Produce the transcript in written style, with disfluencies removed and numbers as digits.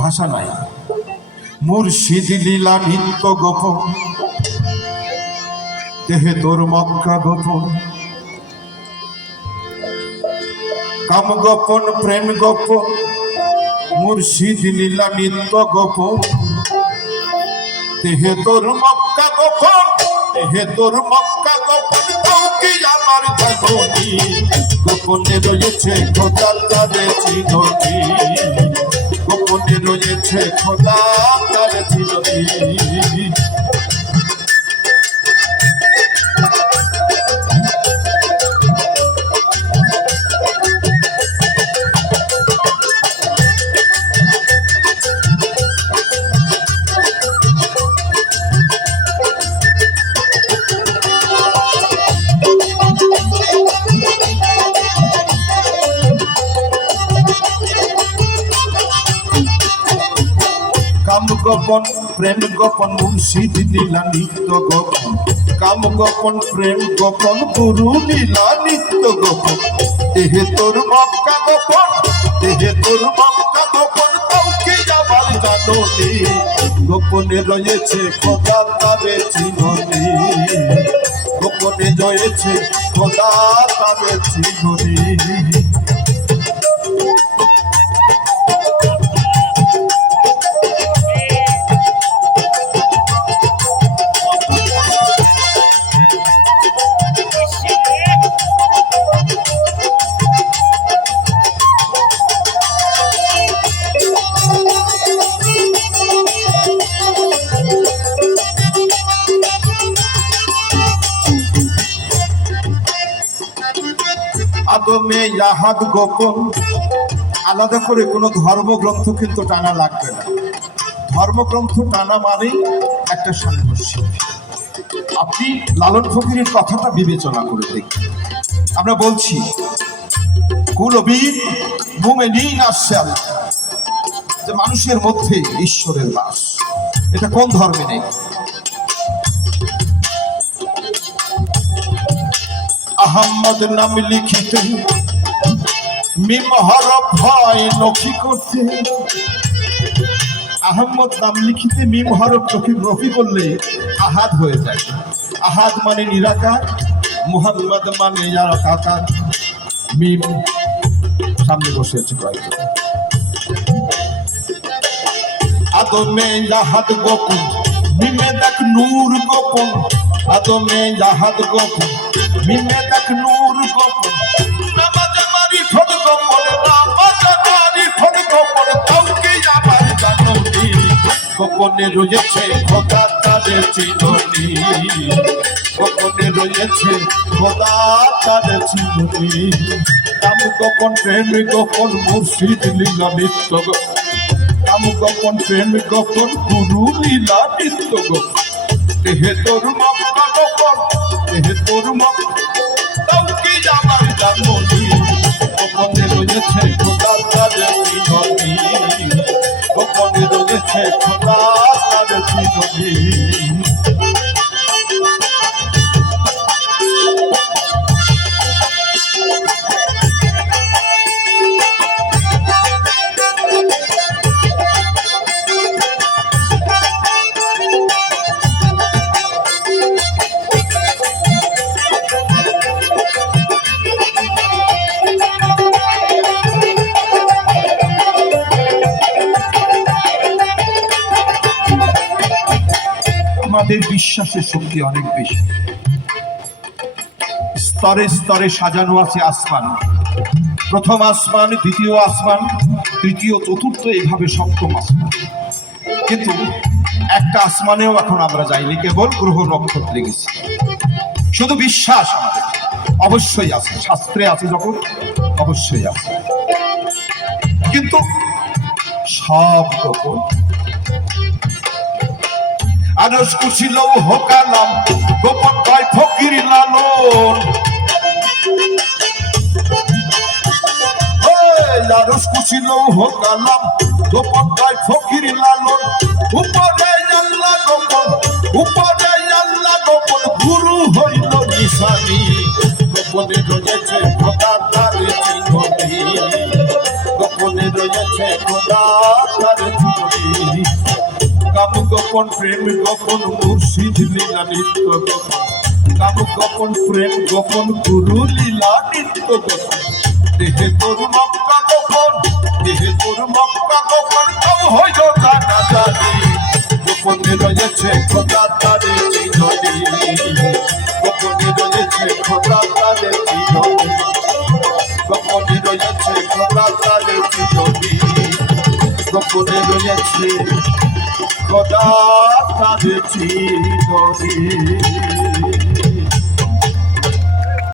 ভাষা নাই। মুর্শিদ লীলা নিত্য গোপন, দেহে তোর মক্কা গোপন, কাম গোপন প্রেম গোপন, মুর্শিদ লীলা নিত্য গোপন, দেহে তোর মক্কা গোপন, দেহে তোর মক্কা গোপন, কাউকে আমার জানি গোপনে রয়েছে খোদার তারে চিনি, গোপনে রয়েছে খোদা তারে চিনি। কাম গোপন প্রেম গোপন, মুর্শিদ লীলা নিত্য গোপন, কাম গোপন প্রেম গোপন, গুরু লীলা নিত্য গোপন, দেহে তোর মক্কা গোপন, দেহে তোর মক্কা গোপন, কাউকে যাবার জানি গোপনে রয়েছে খোদা তারে চিনি, গোপনে রয়েছে খোদা তারে চিনি। আদমে ইয়াহাদ গোপন, আলাদা করে কোনো ধর্মগ্রন্থ কিন্তু টানা লাগবে না। ধর্মগ্রন্থ টানা মানেই একটা সাংঘর্ষিক। আপনি লালন ফকিরের কথাটা বিবেচনা করে দেখুন। আমরা বলছি কুলবীর মুমিনিন আসসাল, যে মানুষের মধ্যে ঈশ্বরের বাস, এটা কোন ধর্মে নেই? আহম্মদ নাম লিখিতে মিম হরফ হয় নফি করতে, আহম্মদ নাম লিখিতে মিম হরফ রফি করলে আহাদ হয়ে যায়। আহাদ মানে নিরাকার, মুহাম্মদ মানে একাকার। মিম সামনে বসে আছে কয়েকজন। আদমে জাহাদ গোপন, মিমে দেখ নূর গোপন, আদমে জাহাদ গোপন, মিমে দেখ নূর গোপন, নামাজে মারি ঠোঁট গোপন, নামাজে মারি ঠোঁট গোপন, কাউকে আবার জানি গোপনে রয়েছে খোদা তারে চিনি, গোপনে রয়েছে খোদা তারে চিনি। কাম গোপন প্রেম গোপন, মুর্শিদ লীলা নিত্য গোপন, কাম গোপন প্রেম গোপন, গুরু লীলা নিত্য গোপন, দেহে তোর মক্কা গোপন, দেহে তোর মক্কা, কাউকে আমার জানি গোপনে রয়েছে খোদা তারে চিনি, গোপনে রয়েছে খোদা তারে চিনি। আমাদের বিশ্বাসের শক্তি অনেক বেশি। স্তরে স্তরে সাজানো আছে আসমান, প্রথম আসমান, দ্বিতীয় আসমান, তৃতীয়, চতুর্থ, এইভাবে সপ্তম আসমান। কিন্তু একটা আসমানেও এখন আমরা যাইনি, কেবল গ্রহ নক্ষত্রে গেছি। শুধু বিশ্বাস আমাদের অবশ্যই আছে, শাস্ত্রে আছে যখন অবশ্যই আছে, কিন্তু সব গোপন। আরশ কুছিল হোকালাম গোপন কয় ফকির লালন, আরশ কুছিল হোকালাম গোপন কয় ফকির লালন, উপরে আল্লাহ গোপন, উপরে আল্লাহ গোপন, গুরু হইল নিশানি, গোপনে রয়েছে খোদা তারে চিনি, গোপনে রয়েছে খোদা তার চিরদিন। কাম গোপন প্রেম গোপন মুর্শিদ লীলা নিত্য গোপন, কাম গোপন প্রেম গোপন গুরু লীলা নিত্য গোপন। দেহে তোর মক্কা গোপন, দেহে তোর মক্কা গোপন, কাম হইল তা না জানি। গোপনে রয়েছে খোদা তারে চিরদিন, গোপনে রয়েছে খোদা তারে চিরদিন, গোপনে রয়েছে খোদা তারে চিরদিন, গোপনে রয়েছে খোদা তারে চিরদিন।